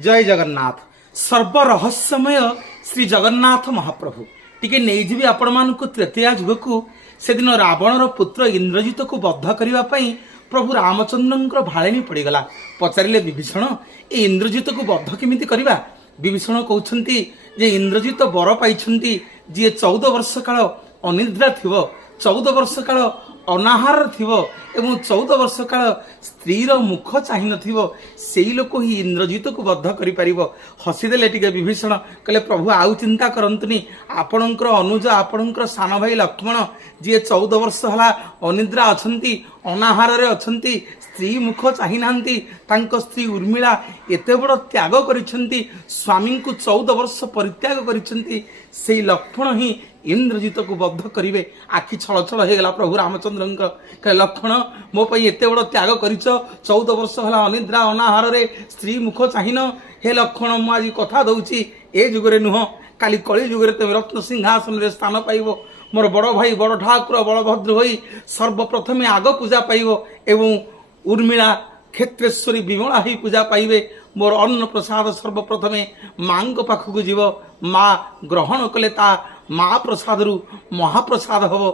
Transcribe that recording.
जय जगन्नाथ सर्वरहस्यमय श्री जगन्नाथ महाप्रभु टिके नहीं जी आपण मान तृतीया जुग को से दिन रावणर पुत्र इंद्रजित को बद्ध करने प्रभु रामचंद्र भाड़े पड़गला पचारे विभीषण ए इंद्रजित को बद्ध केमिति करवा विभीषण कहते जे इंद्रजित बर पाई जी 14 वर्ष काल अनिद्रा थी 14 वर्ष काल अनाहार थिवो एवं 14 वर्ष काल स्त्रीर मुख चाहि नथिवो सेई लोक ही इंद्रजित को बद्ध करि परिबो हसीदेले टिके विभीषण कहले प्रभु आउ चिंता करंतुनी आपणकर अनुज आपणकर सान भाई लक्ष्मण जी 14 वर्ष हला अनिद्रा अछंती अनाहार रे अछंती स्त्री मुख चाहि नांती तांको स्त्री उर्मिला एते बड़ त्याग करिसंती स्वामी को 14 वर्ष परित्याग करिसंती सेई लक्ष्मण ही इंद्रजित को बद्ध करिवे आखि छल छल हो गला प्रभु रामचंद्र कहे लक्ष्मण मो पई एते बड़ त्याग करिछ 14 वर्ष हला अनिद्रा अनाहार रे स्त्री मुख चाहिन हे लक्ष्मण मु आज कथा दउची ए जुगरे नुह काली कली जुगरे ते रत्न सिंहासन रे स्थान पाइबो मोर बड़ भाई बड़ ठाकुर बलभद्र होई सर्वप्रथमे आग पूजा पाइबो एवं उर्मिला क्षेत्रेश्वरी विमला ही पूजा पाइबे मोर अन्न प्रसाद सर्वप्रथमे मांग पाखक जीव माँ ग्रहण कले ता माँ प्रसाद रु महाप्रसाद हब